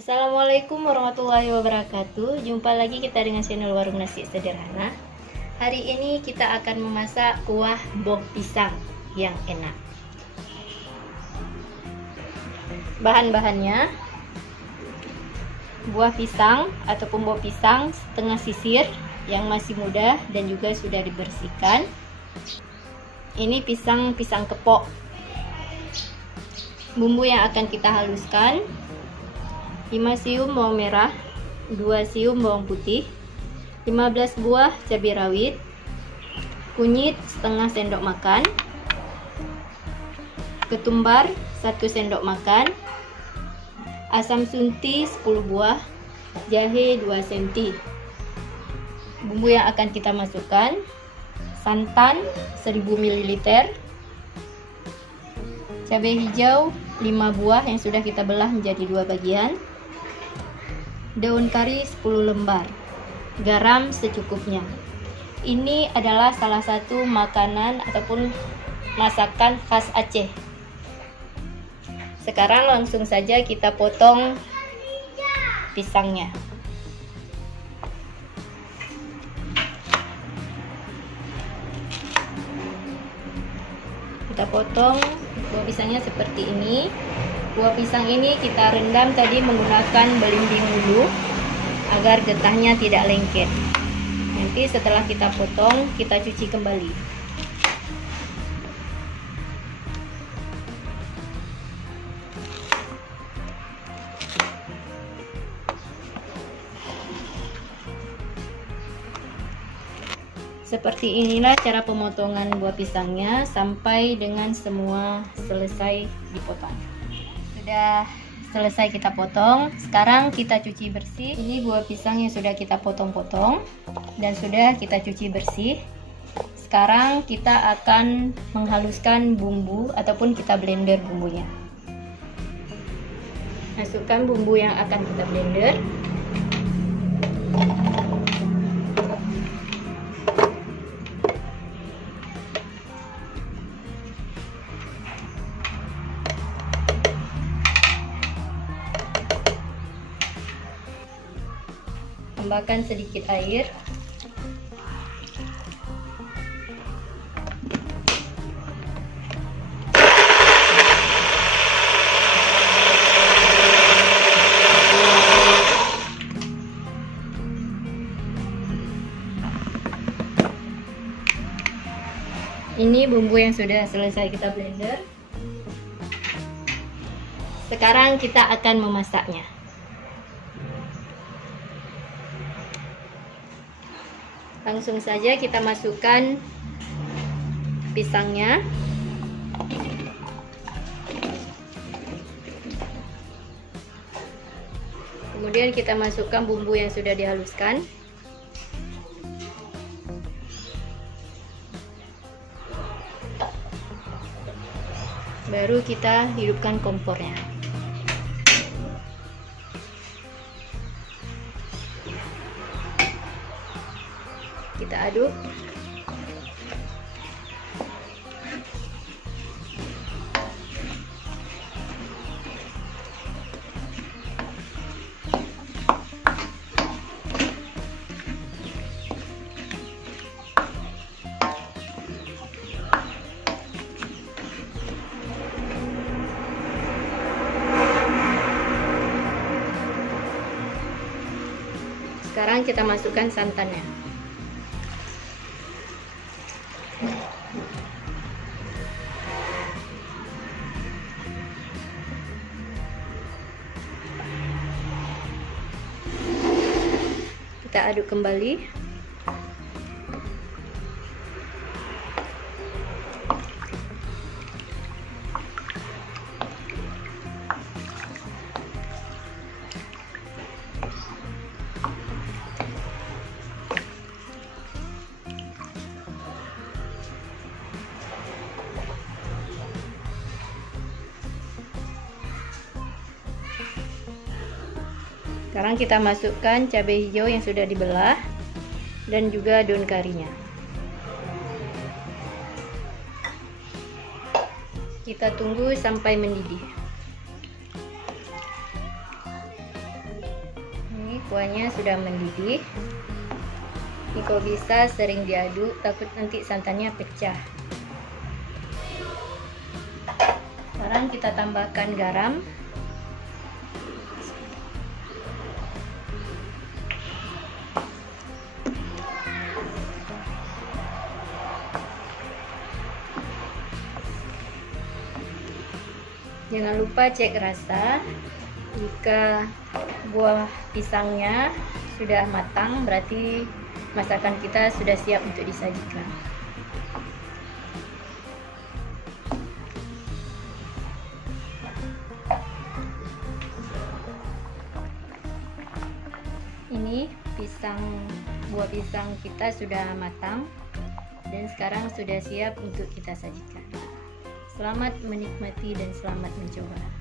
Assalamualaikum warahmatullahi wabarakatuh. Jumpa lagi kita dengan channel Warung Nasi Sederhana. Hari ini kita akan memasak kuah bok pisang yang enak. Bahan-bahannya: buah pisang ataupun bok pisang setengah sisir yang masih muda dan juga sudah dibersihkan. Ini pisang kepok. Bumbu yang akan kita haluskan: 5 siung bawang merah, 2 siung bawang putih, 15 buah cabai rawit, kunyit setengah sendok makan, ketumbar 1 sendok makan, asam sunti 10 buah, jahe 2 cm. Bumbu yang akan kita masukkan: santan 1000 ml, cabai hijau 5 buah yang sudah kita belah menjadi 2 bagian, daun kari 10 lembar, garam secukupnya. Ini adalah salah satu makanan ataupun masakan khas Aceh. Sekarang langsung saja kita potong pisangnya. Kita potong buah pisangnya seperti ini. Buah pisang ini kita rendam tadi menggunakan belimbing dulu agar getahnya tidak lengket. Nanti setelah kita potong, kita cuci kembali. Seperti inilah cara pemotongan buah pisangnya sampai dengan semua selesai dipotong. Sudah selesai kita potong, sekarang kita cuci bersih. Ini buah pisang yang sudah kita potong-potong dan sudah kita cuci bersih. Sekarang kita akan menghaluskan bumbu ataupun kita blender bumbunya. Masukkan bumbu yang akan kita blender. Tambahkan sedikit air. Ini bumbu yang sudah selesai kita blender. Sekarang kita akan memasaknya. Langsung saja kita masukkan pisangnya. Kemudian kita masukkan bumbu yang sudah dihaluskan. Baru kita hidupkan kompornya. Kita aduk. Sekarang kita masukkan santannya. Kita aduk kembali. Sekarang kita masukkan cabai hijau yang sudah dibelah dan juga daun karinya. Kita tunggu sampai mendidih. kuahnya sudah mendidih. Ini kalau bisa sering diaduk, takut nanti santannya pecah. Sekarang kita tambahkan garam. Jangan lupa cek rasa. Jika buah pisangnya sudah matang, berarti masakan kita sudah siap untuk disajikan. Ini buah pisang kita sudah matang dan sekarang sudah siap untuk kita sajikan. Selamat menikmati dan selamat mencoba.